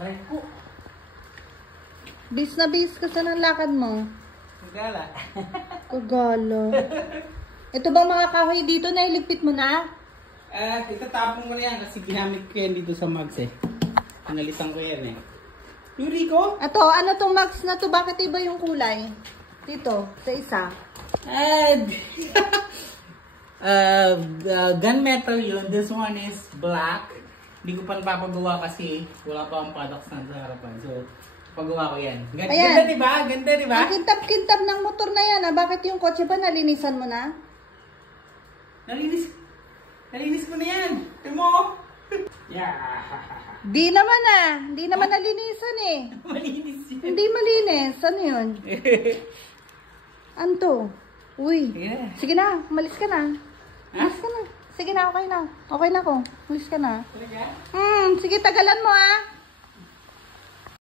Aray po. Bis na bis ka sa ng lakad mo. Kagala. Kagala. Ito bang mga kahoy dito na iligpit mo na? Itatapon mo na yan kasi ginamit ko yan dito sa mugs eh. Pinalitan ko yan eh. Yuri ko? Ano tong mugs na to? Bakit iba yung kulay? Dito, sa isa. Gunmetal yun. This one is black. Hindi ko pa napapagawa kasi wala pa ang products na sa harapan. So, pagawa ko yan. Ganda diba? Ganda diba? Ang kintab-kintab ng motor na yan. Bakit yung kotse ba nalinisan mo na? Nalinis mo na yan. Ito mo. Yeah. Di naman nalinisan eh. Malinis yan. Hindi malinis. Ano yun? Anto? Uy. Yeah. Sige na, umalis ka na. Umalis ka na. Sige na, okay na. Okay na ako. Umalis ka na. Talaga? Sige, tagalan mo ah.